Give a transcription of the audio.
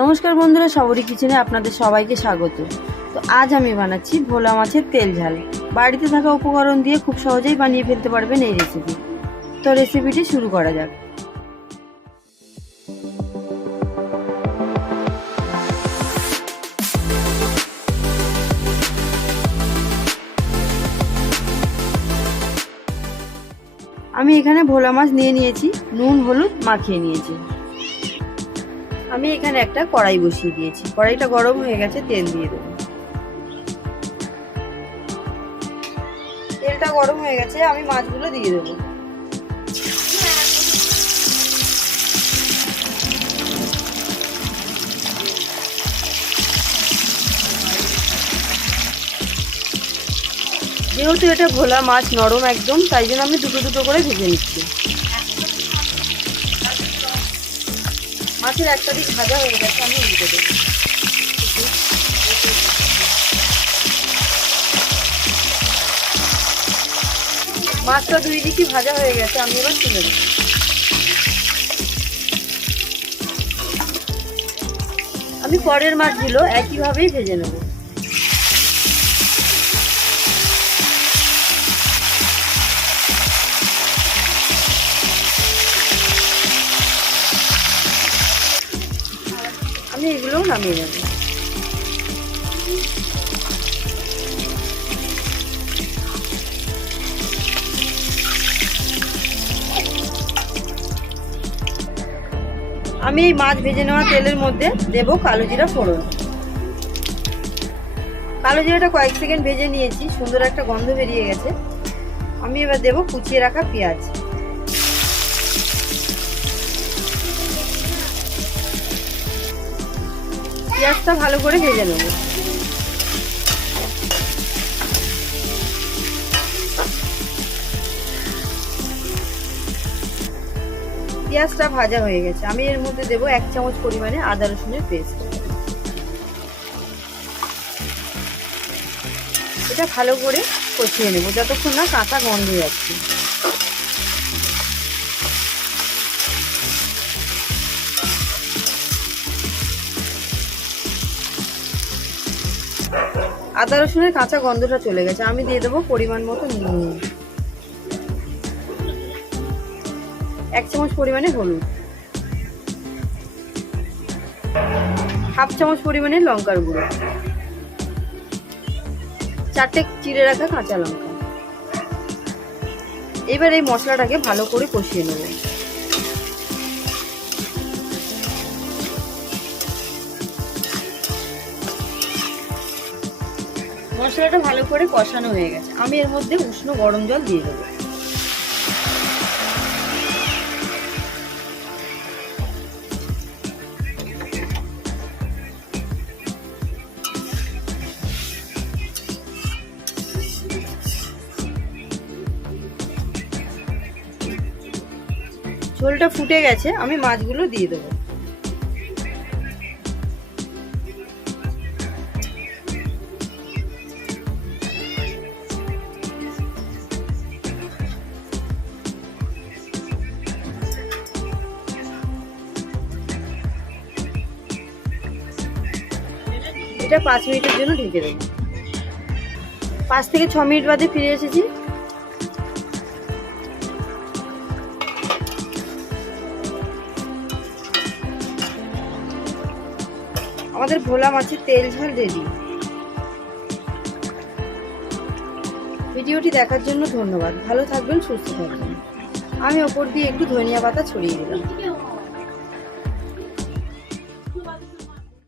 নমস্কার বন্ধুরা সবরি কিচেনে আপনাদের সবাইকে স্বাগত। তো আজ আমি বানাচ্ছি ভোলা মাছের তেল ঝাল। বাড়িতে থাকা উপকরণ দিয়ে খুব সহজেই বানিয়ে ফেলতে পারবেন এই রেসিপি তো রেসিপিটি শুরু করা যাক। আমি এখানে ভোলা মাছ নিয়ে নিয়েছি, নুন, হলুদ মাখিয়ে নিয়েছি। আমি এখানে একটা কড়াই বসিয়ে দিয়েছি। কড়াইটা গরম হয়ে গেছে, তেল দিয়ে দেবো। তেলটা গরম হয়ে গেছে, আমি মাছগুলো দিয়ে দেবো। যেহেতু এটা ভোলা মাছ নরম একদম, তাই জন্য আমি দুটো দুটো করে ভেজে নিচ্ছি। মাছের একটা দিক ভাজা হয়ে গেছে, আমি উল্টে দেবো। মাছটা দুই দিকই ভাজা হয়ে গেছে, আমি এবার তুলে দেবো আমি পরের মাছগুলো একইভাবেই ভেজে নেব। আমি এগুলোও নামিয়ে নেব। আমি এই মাছ ভেজে নেওয়া তেলের মধ্যে দেব কালো জিরা ফোড়ন। কালো জিরাটা কয়েক সেকেন্ড ভেজে নিয়েছি, সুন্দর একটা গন্ধ বেরিয়ে গেছে। আমি এবার দেব কুচিয়ে রাখা পেঁয়াজ। পেঁয়াজটা ভালো করে ভেজে নেব। পেঁয়াজটা ভাজা হয়ে গেছে। আমি এর মধ্যে দেবো এক চামচ পরিমাণে আদা রসুনের পেস্ট। এটা ভালো করে কষিয়ে নেব, যতক্ষণ না কাঁচা গন্ধ যাচ্ছে। আদা রসুনের কাঁচা গন্ধটা চলে গেছে। আমি দিয়ে দেবো পরিমাণ মতো নুন। এক চামচ পরিমাণে হলুদ। হাফ চামচ পরিমাণে লঙ্কার গুঁড়ো। চারটে চিড়ে রাখা কাঁচা লঙ্কা। এবার এই মশলাটাকে ভালো করে কষিয়ে নেব। মশলাটা ভালো করে কষানো হয়ে গেছে। আমি এর মধ্যে উষ্ণ গরম জল দিয়ে দেবো। ঝোলটা ফুটে গেছে, আমি মাছগুলো দিয়ে দেবো। এটা পাঁচ মিনিটের জন্য ঢেকে দেবো। পাঁচ থেকে ছ মিনিট বাদে ফিরে এসেছি। আমাদের ভোলা মাছের তেল ঝাল রেডি ভিডিওটি দেখার জন্য ধন্যবাদ। ভালো থাকবেন, সুস্থ থাকবেন। আমি ওপর দিয়ে একটু ধনিয়া পাতা ছড়িয়ে দিলাম।